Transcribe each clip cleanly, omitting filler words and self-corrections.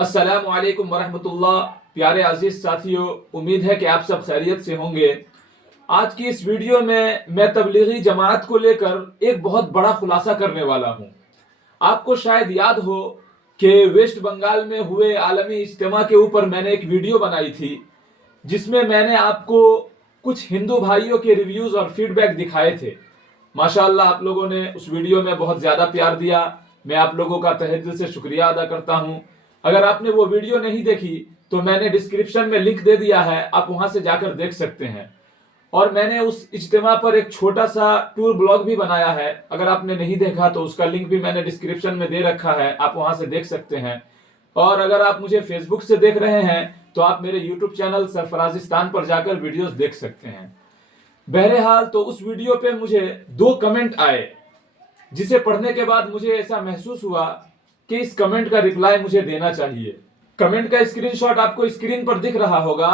अस्सलाम वालेकुम वरहमतुल्लाह। प्यारे अजीज साथियों, उम्मीद है कि आप सब खैरियत से होंगे। आज की इस वीडियो में मैं तबलीगी जमात को लेकर एक बहुत बड़ा खुलासा करने वाला हूँ। आपको शायद याद हो कि वेस्ट बंगाल में हुए आलमी इज्तिमा के ऊपर मैंने एक वीडियो बनाई थी, जिसमें मैंने आपको कुछ हिंदू भाइयों के रिव्यूज और फीडबैक दिखाए थे। माशाअल्लाह, आप लोगों ने उस वीडियो में बहुत ज़्यादा प्यार दिया। मैं आप लोगों का तहे दिल से शुक्रिया अदा करता हूँ। अगर आपने वो वीडियो नहीं देखी तो मैंने डिस्क्रिप्शन में लिंक दे दिया है, आप वहां से जाकर देख सकते हैं। और मैंने उस इज्तिमा पर एक छोटा सा टूर ब्लॉग भी बनाया है। अगर आपने नहीं देखा तो उसका लिंक भी मैंने डिस्क्रिप्शन में दे रखा है, आप वहां से देख सकते हैं। और अगर आप मुझे फेसबुक से देख रहे हैं तो आप मेरे यूट्यूब चैनल सरफराजिस्तान पर जाकर वीडियोस देख सकते हैं। बहरहाल, तो उस वीडियो पे मुझे 2 कमेंट आए, जिसे पढ़ने के बाद मुझे ऐसा महसूस हुआ कि इस कमेंट का रिप्लाई मुझे देना चाहिए। कमेंट का स्क्रीनशॉट आपको स्क्रीन पर दिख रहा होगा।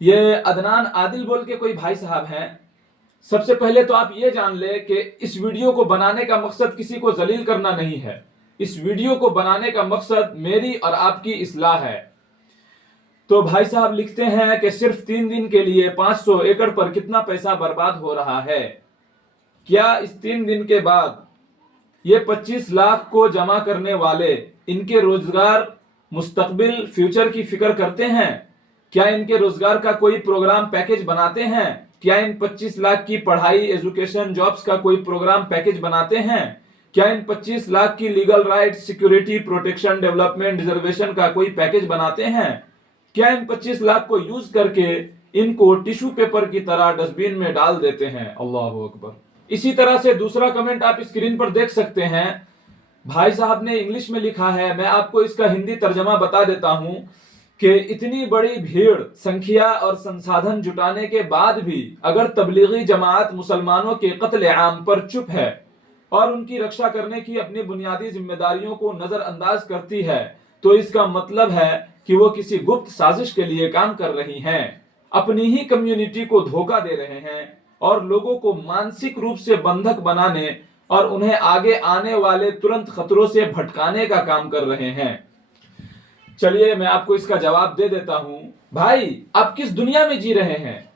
ये अदनान आदिल बोल के कोई भाई साहब हैं। सबसे पहले तो आप ये जान ले कि इस वीडियो को बनाने का मकसद किसी को जलील करना नहीं है। इस वीडियो को बनाने का मकसद मेरी और आपकी इस्लाह है। तो भाई साहब लिखते हैं कि सिर्फ 3 दिन के लिए 500 एकड़ पर कितना पैसा बर्बाद हो रहा है। क्या इस 3 दिन के बाद ये 25 लाख को जमा करने वाले इनके रोजगार, मुस्तकबिल, फ्यूचर की फिक्र करते हैं? क्या इनके रोजगार का कोई प्रोग्राम पैकेज बनाते हैं? क्या इन 25 लाख की पढ़ाई, एजुकेशन, जॉब्स का कोई प्रोग्राम पैकेज बनाते हैं? क्या इन 25 लाख की legal right, security, protection, development, reservation का कोई पैकेज बनाते हैं? क्या इन 25 लाख को यूज करके इनको टिश्यू पेपर की तरह डस्टबिन में डाल देते हैं? अल्लाहु अकबर। इसी तरह से दूसरा कमेंट आप स्क्रीन पर देख सकते हैं। भाई साहब ने इंग्लिश में लिखा है, मैं आपको इसका हिंदी तर्जमा बता देता हूं कि इतनी बड़ी भीड़, संख्या और संसाधन जुटाने के बाद भी अगर तबलीगी जमात मुसलमानों के कत्ल आम पर चुप है और उनकी रक्षा करने की अपनी बुनियादी जिम्मेदारियों को नजरअंदाज करती है, तो इसका मतलब है कि वो किसी गुप्त साजिश के लिए काम कर रही हैं, अपनी ही कम्युनिटी को धोखा दे रहे हैं और लोगों को मानसिक रूप से बंधक बनाने और उन्हें आगे आने वाले तुरंत खतरों से भटकाने का काम कर रहे हैं। चलिए मैं आपको इसका जवाब दे देता हूं। भाई, आप किस दुनिया में जी रहे हैं?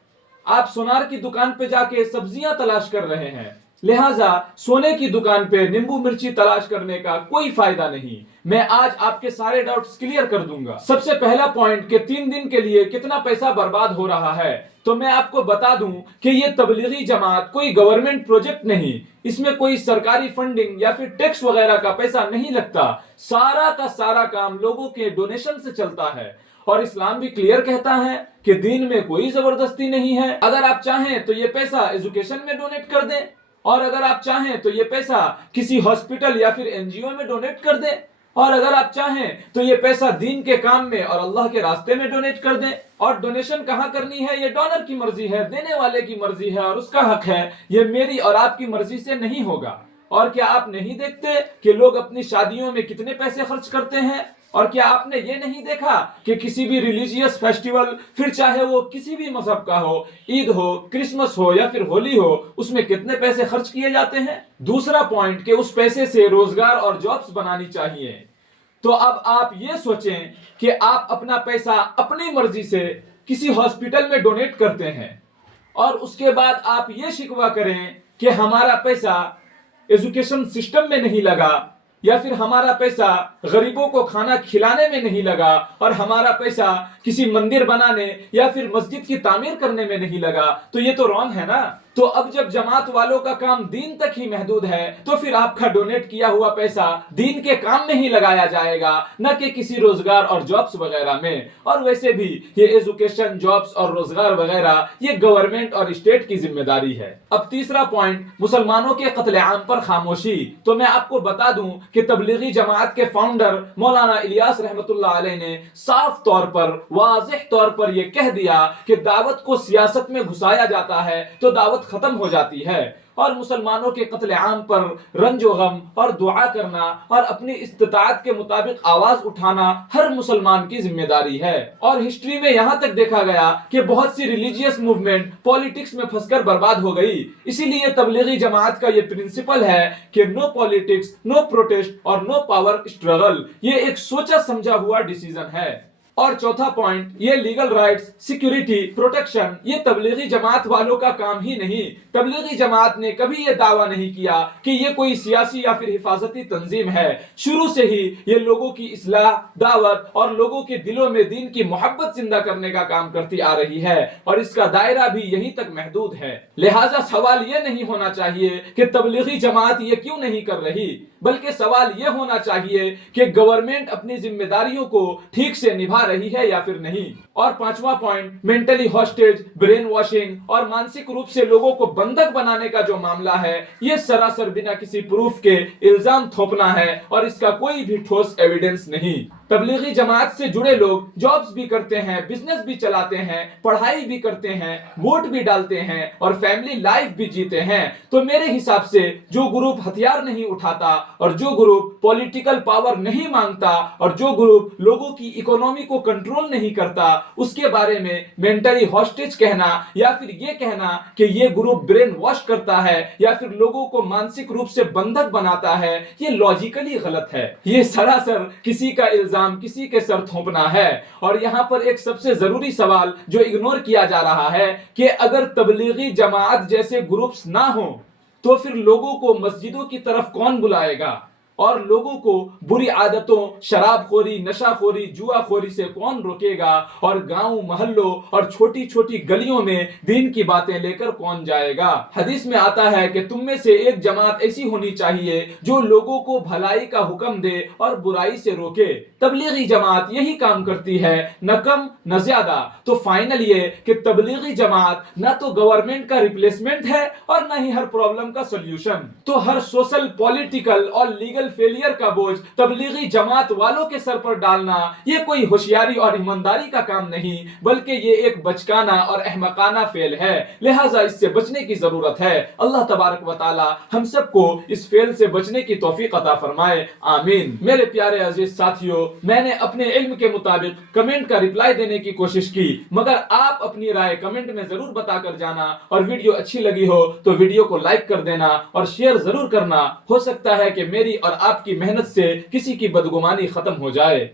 आप सोनार की दुकान पे जाके सब्जियां तलाश कर रहे हैं, लिहाजा सोने की दुकान पे नींबू मिर्ची तलाश करने का कोई फायदा नहीं। मैं आज आपके सारे डाउट्स क्लियर कर दूंगा। सबसे पहला पॉइंट कि 3 दिन के लिए कितना पैसा बर्बाद हो रहा है, तो मैं आपको बता दूं कि ये तबलीगी जमात कोई गवर्नमेंट प्रोजेक्ट नहीं, इसमें कोई सरकारी फंडिंग या फिर टैक्स वगैरह का पैसा नहीं लगता। सारा का सारा काम लोगों के डोनेशन से चलता है। और इस्लाम भी क्लियर कहता है कि दीन में कोई जबरदस्ती नहीं है। अगर आप चाहें तो ये पैसा एजुकेशन में डोनेट कर दें, और अगर आप चाहें तो ये पैसा किसी हॉस्पिटल या फिर एनजीओ में डोनेट कर दें, और अगर आप चाहें तो ये पैसा दीन के काम में और अल्लाह के रास्ते में डोनेट कर दें। और डोनेशन कहाँ करनी है, ये डोनर की मर्जी है, देने वाले की मर्जी है और उसका हक है। ये मेरी और आपकी मर्जी से नहीं होगा। और क्या आप नहीं देखते कि लोग अपनी शादियों में कितने पैसे खर्च करते हैं? और क्या आपने ये नहीं देखा कि किसी भी रिलीजियस फेस्टिवल, फिर चाहे वो किसी भी मजहब का हो, ईद हो, क्रिसमस हो या फिर होली हो, उसमें कितने पैसे खर्च किए जाते हैं? दूसरा पॉइंट कि उस पैसे से रोजगार और जॉब्स बनानी चाहिए। तो अब आप ये सोचें कि आप अपना पैसा अपनी मर्जी से किसी हॉस्पिटल में डोनेट करते हैं और उसके बाद आप ये शिकवा करें कि हमारा पैसा एजुकेशन सिस्टम में नहीं लगा, या फिर हमारा पैसा गरीबों को खाना खिलाने में नहीं लगा, और हमारा पैसा किसी मंदिर बनाने या फिर मस्जिद की तामीर करने में नहीं लगा। तो ये तो रॉन्ग है ना। तो अब जब जमात वालों का काम दीन तक ही महदूद है, तो फिर आपका डोनेट किया हुआ पैसा दीन के काम में ही लगाया जाएगा, न कि किसी रोजगार और जॉब्स वगैरह में। और वैसे भी ये एजुकेशन, जॉब्स और रोजगार वगैरह ये गवर्नमेंट और स्टेट की जिम्मेदारी है। अब तीसरा पॉइंट, मुसलमानों के कत्ले आम पर खामोशी। तो मैं आपको बता दूं कि तबलीगी जमात के फाउंडर मौलाना इलियास रहमतुल्लाह अलैह ने साफ तौर पर, वाज़ेह तौर पर यह कह दिया कि दावत को सियासत में घुसाया जाता है तो दावत खत्म हो जाती है। اور مسلمانوں کے قتل عام پر رنج و غم اور دعا کرنا اور اپنی استطاعت کے مطابق آواز اٹھانا ہر مسلمان کی ذمہ داری ہے۔ اور ہسٹری میں یہاں تک دیکھا گیا کہ بہت سی ریلیجیس موومنٹ پالیٹکس میں پھنس کر برباد ہو گئی۔ اسی لیے تبلیغی جماعت کا یہ پرنسپل ہے کہ نو پالیٹکس، نو پروٹیسٹ اور نو پاور اسٹرگل۔ یہ ایک سوچا سمجھا ہوا ڈیسیژن ہے۔ اور چوتھا پوائنٹ، یہ لیگل رائٹس، سیکیورٹی، پروٹیکشن، یہ تبلیغی جماعت والوں کا کام ہی نہیں۔ تبلیغی جماعت نے کبھی یہ دعویٰ نہیں کیا کہ یہ کوئی سیاسی یا پھر حفاظتی تنظیم ہے۔ شروع سے ہی یہ لوگوں کی اصلاح، دعوت اور لوگوں کے دلوں میں دین کی محبت زندہ کرنے کا کام کرتی آ رہی ہے، اور اس کا دائرہ بھی یہیں تک محدود ہے۔ لہٰذا سوال یہ نہیں ہونا چاہیے کہ تبلیغی جماعت یہ کیوں نہیں کر رہی، بلکہ سوال یہ ہونا چاہیے کہ گورنمنٹ اپنی ذمہ داریوں کو ٹھیک سے نبھا رہی ہے یا پھر نہیں۔ اور پانچواں point, mentally hostage, brain washing اور مانسک روپ سے لوگوں کو بندک بنانے کا جو معاملہ ہے، یہ سراسر بنا کسی پروف کے الزام تھوپنا ہے، اور اس کا کوئی بھی ٹھوس ایویڈنس نہیں۔ تبلیغی جماعت سے جڑے لوگ جابز بھی کرتے ہیں، بزنس بھی چلاتے ہیں، پڑھائی بھی کرتے ہیں، ووٹ بھی ڈالتے ہیں اور فیملی لائف بھی جیتے ہیں۔ تو میرے حساب سے جو گروپ ہتھیار نہیں اٹھاتا، اور جو گروپ پولیٹیکل پاور نہیں مانگتا، اور جو گروپ لوگوں کی اکانومی کو کنٹرول نہیں کرتا، اس کے بارے میں مینٹلی ہاسٹیج کہنا یا پھر یہ کہنا کہ یہ گروپ برین واش کرتا ہے یا پھر لوگوں کو مانسک روپ سے بندھک بناتا ہے، یہ لاجیکلی غلط ہے۔ یہ سراسر کسی کا الزام کسی کے سر تھوپنا ہے۔ اور یہاں پر ایک سب سے ضروری سوال جو اگنور کیا جا رہا ہے کہ اگر تبلیغی جماعت جیسے گروپس نہ ہوں تو پھر لوگوں کو مسجدوں کی طرف کون بلائے گا، اور لوگوں کو بری عادتوں، شراب خوری، نشہ خوری، جوا خوری سے کون روکے گا، اور گاؤں، محلوں اور چھوٹی چھوٹی گلیوں میں دین کی باتیں لے کر کون جائے گا۔ حدیث میں آتا ہے کہ تم میں سے ایک جماعت ایسی ہونی چاہیے جو لوگوں کو بھلائی کا حکم دے اور برائی سے روکے۔ تبلیغی جماعت یہی کام کرتی ہے، نہ کم نہ زیادہ۔ تو فائنل یہ کہ تبلیغی جماعت نہ تو گورنمنٹ کا ریپلیسمنٹ ہے اور نہ ہی ہر پرابلم کا سولوشن۔ تو ہر سوشل، پولیٹیکل اور لیگل فیلئر کا بوجھ تبلیغی جماعت والوں کے سر پر ڈالنا یہ کوئی ہوشیاری اور ایمانداری کا کام نہیں، بلکہ یہ ایک بچکانہ اور احمقانہ فعل ہے۔ لہٰذا اس سے بچنے کی ضرورت ہے۔ اللہ تبارک و تعالی ہم سب کو اس فعل سے بچنے کی توفیق عطا فرمائے، آمین۔ میرے پیارے عزیز ساتھیو، میں نے اپنے علم کے مطابق کمنٹ کا رپلائی دینے کی کوشش کی، مگر آپ اپنی رائے کمنٹ میں ضرور بتا کر جانا، اور ویڈیو اچھی لگی ہو تو ویڈیو کو لائک کر دینا اور شیئر ضرور کرنا۔ ہو سکتا ہے کہ میری اور آپ کی محنت سے کسی کی بدگمانی ختم ہو جائے۔